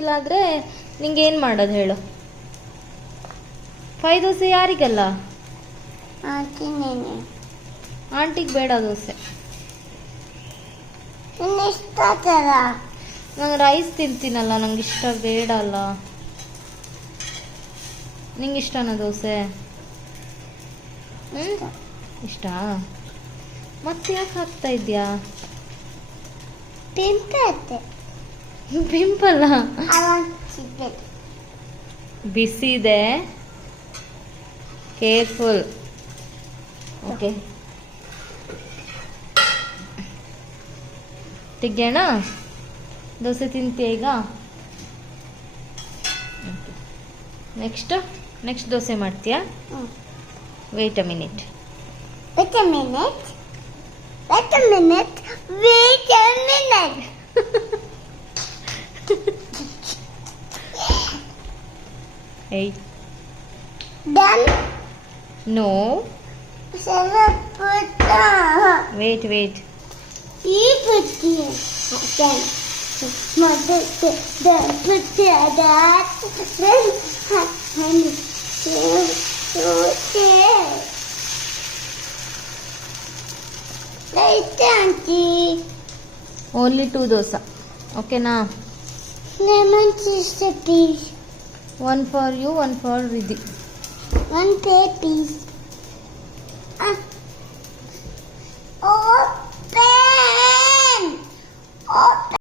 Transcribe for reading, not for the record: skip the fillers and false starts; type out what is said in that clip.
ಗೊತ್ತಿಲ್ಲ ಆದರೆ ನಿಂಗೆ ಏನು ಮಾಡೋದು ಹೇಳು? 5 ದೋಸೆ ಯಾರಿಗಲ್ಲ? ಆಂಟಿಗೆ ಬೇಡ ದೋಸೆ. ನಂಗೆ ರೈಸ್ ತಿಂತೀನಲ್ಲ, ನಂಗೆ ಇಷ್ಟ ಬೇಡ ಅಲ್ಲ. ನಿಂಗೆ ಇಷ್ಟನಾ ದೋಸೆ? ಇಷ್ಟ. ಮತ್ತೆ ಯಾಕೆ ಹಾಕ್ತಾ ಇದೆಯಾ? ಪಿಂಪಲ್ಲ, ಬಿಸಿ ಇದೆ, ಕೇರ್ಫುಲ್. ಓಕೆ, ತೆಗ್ಯೋಣ. ದೋಸೆ ತಿಂತೀಯ ಈಗ? ನೆಕ್ಸ್ಟ್ ದೋಸೆ ಮಾಡ್ತೀಯಾ? Wait a minute. Hey. Done. No. Wait. You put here. Then. Mother, put that. Right, Auntie. Only 2 dosa. Okay na? Lemon sister, please. 1 for you, 1 for Riddhi. 1 plate, please.